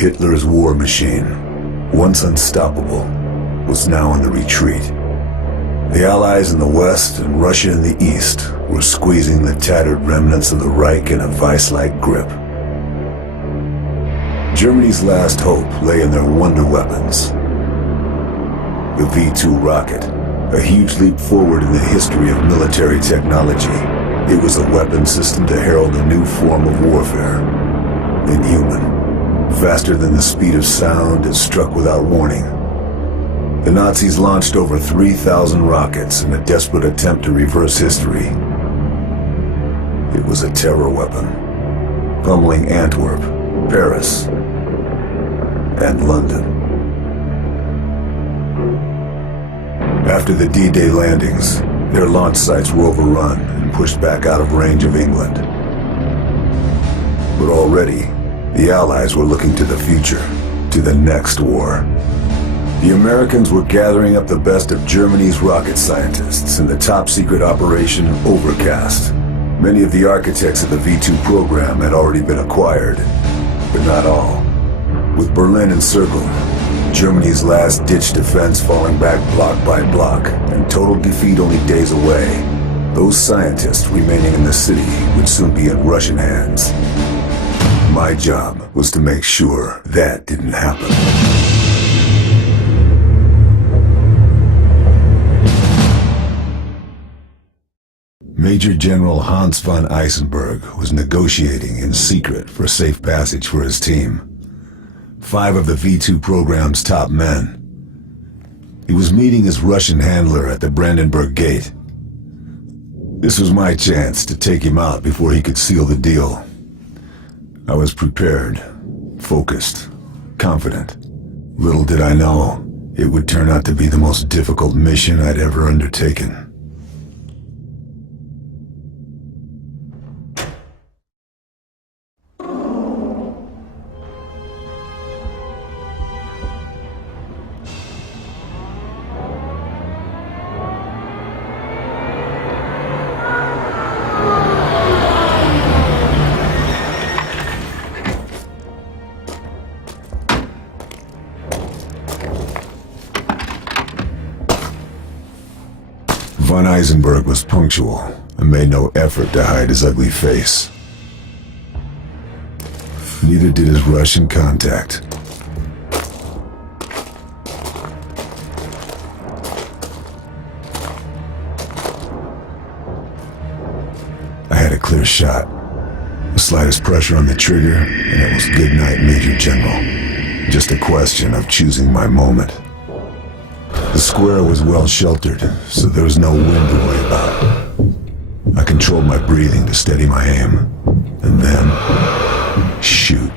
Hitler's war machine, once unstoppable, was now in the retreat. The Allies in the west and Russia in the east were squeezing the tattered remnants of the Reich in a vice-like grip. Germany's last hope lay in their wonder weapons. The V-2 rocket, a huge leap forward in the history of military technology. It was a weapon system to herald a new form of warfare. Inhuman. Faster than the speed of sound, it struck without warning. The Nazis launched over 3,000 rockets in a desperate attempt to reverse history. It was a terror weapon, pummeling Antwerp, Paris, and London. After the D-Day landings, their launch sites were overrun and pushed back out of range of England. But already, the Allies were looking to the future, to the next war. The Americans were gathering up the best of Germany's rocket scientists in the top-secret Operation Overcast. Many of the architects of the V-2 program had already been acquired, but not all. With Berlin encircled, Germany's last-ditch defense falling back block by block, and total defeat only days away, those scientists remaining in the city would soon be in Russian hands. My job was to make sure that didn't happen. Major-General Hans von Eisenberg was negotiating in secret for safe passage for his team. 5 of the V-2 program's top men. He was meeting his Russian handler at the Brandenburg Gate. This was my chance to take him out before he could seal the deal. I was prepared, focused, confident. Little did I know, it would turn out to be the most difficult mission I'd ever undertaken. Von Eisenberg was punctual and made no effort to hide his ugly face. Neither did his Russian contact. I had a clear shot. The slightest pressure on the trigger, and it was good night, Major General. Just a question of choosing my moment. The square was well sheltered, so there was no wind to worry about. I controlled my breathing to steady my aim, and then shoot.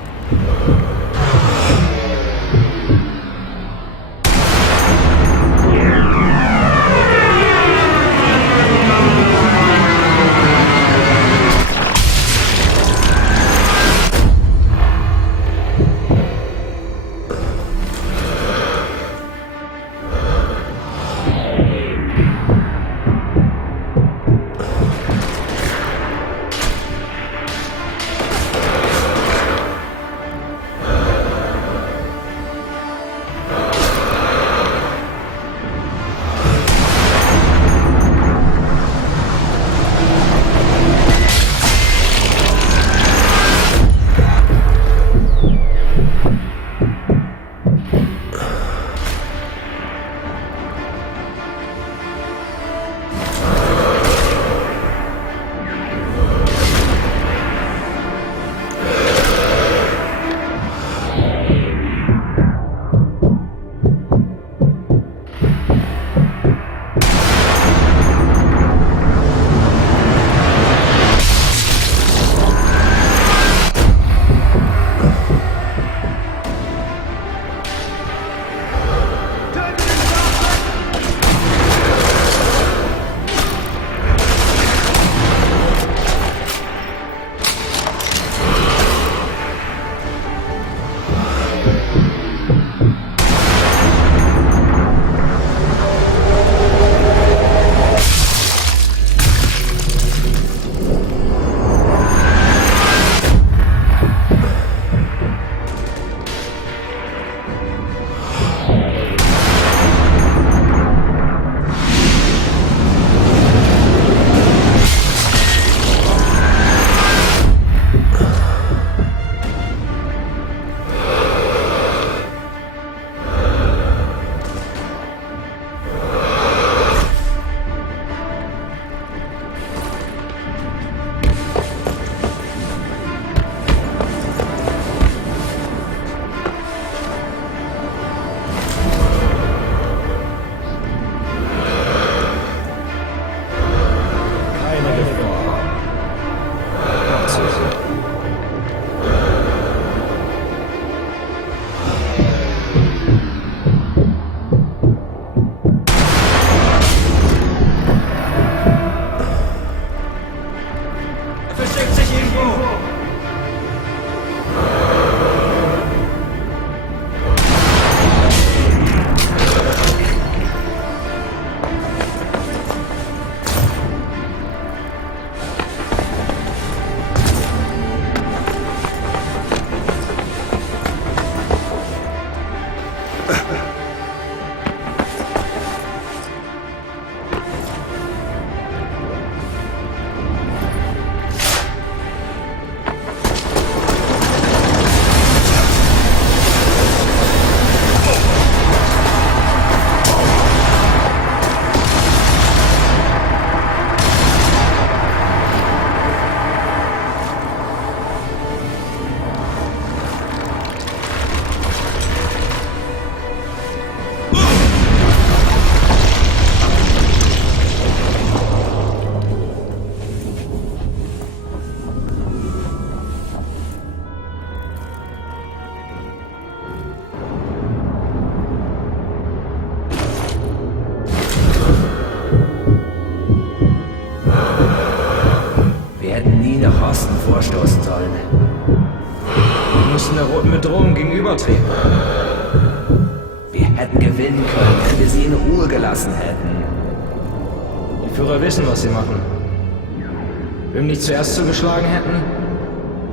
Wir mussten der roten Bedrohung gegenübertreten. Wir hätten gewinnen können, wenn wir sie in Ruhe gelassen hätten. Die Führer wissen, was sie machen. Wenn wir nicht zuerst zugeschlagen hätten,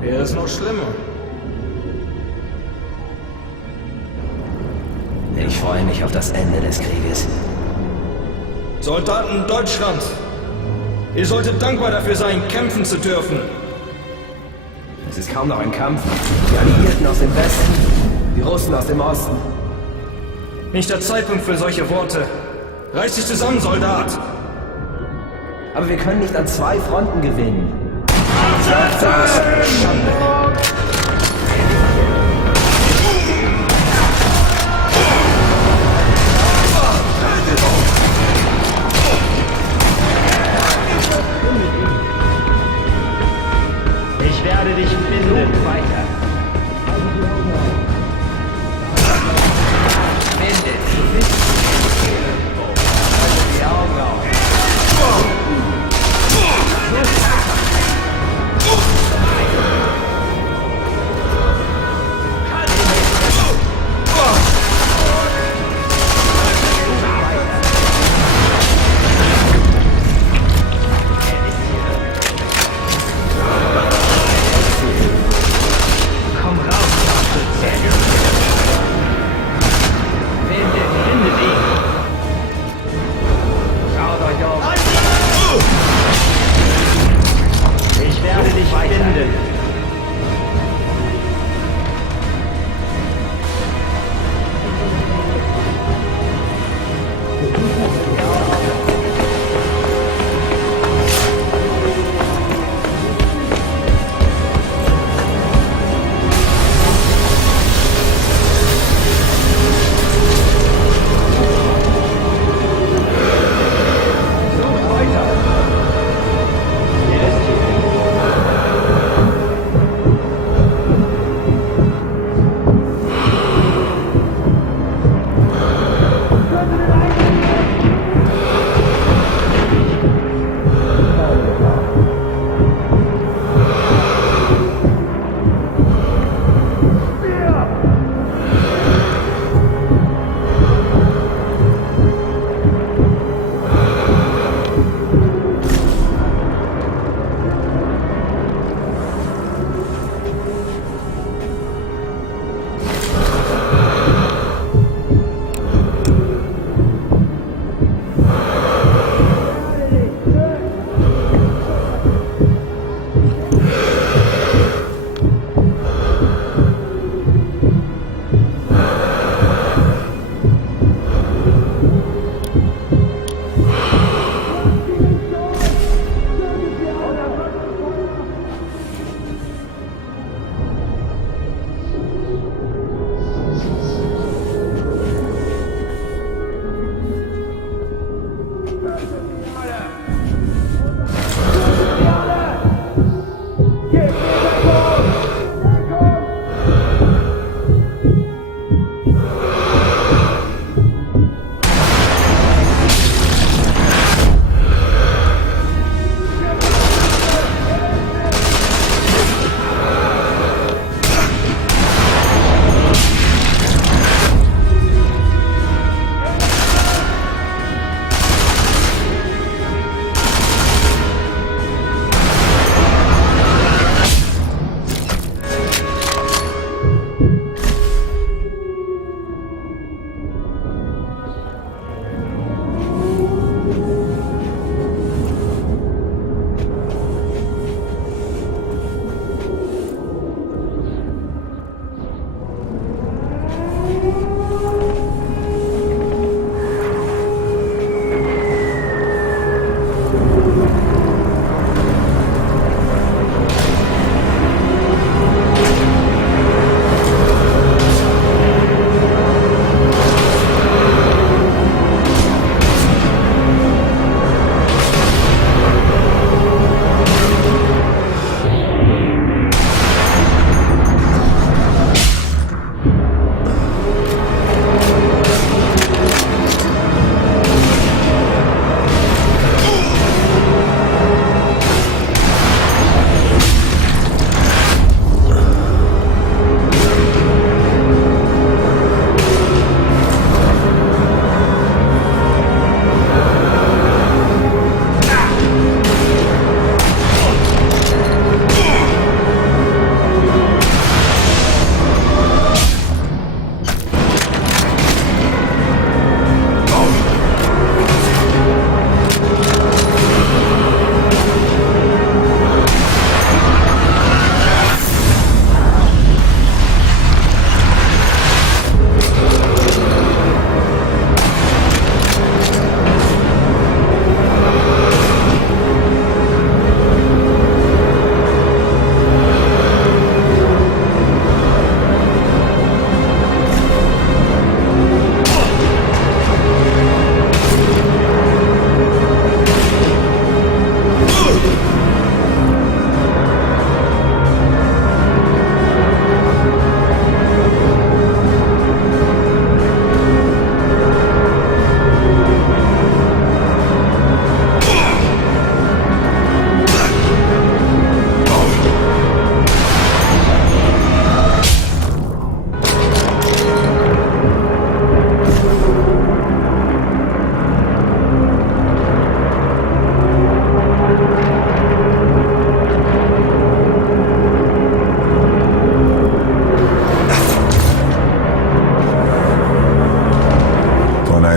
wäre es noch schlimmer. Ich freue mich auf das Ende des Krieges. Soldaten Deutschlands, ihr solltet dankbar dafür sein, kämpfen zu dürfen. Es ist kaum noch ein Kampf. Die Alliierten aus dem Westen, die Russen aus dem Osten. Nicht der Zeitpunkt für solche Worte. Reiß dich zusammen, Soldat! Aber wir können nicht an zwei Fronten gewinnen. Schande! Ich werde dich finden. Weiter. Findet. Die Augen auf.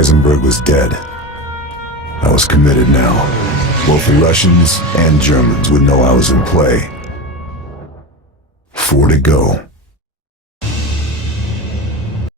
Eisenberg was dead. I was committed now. Both the Russians and Germans would know I was in play. 4 to go.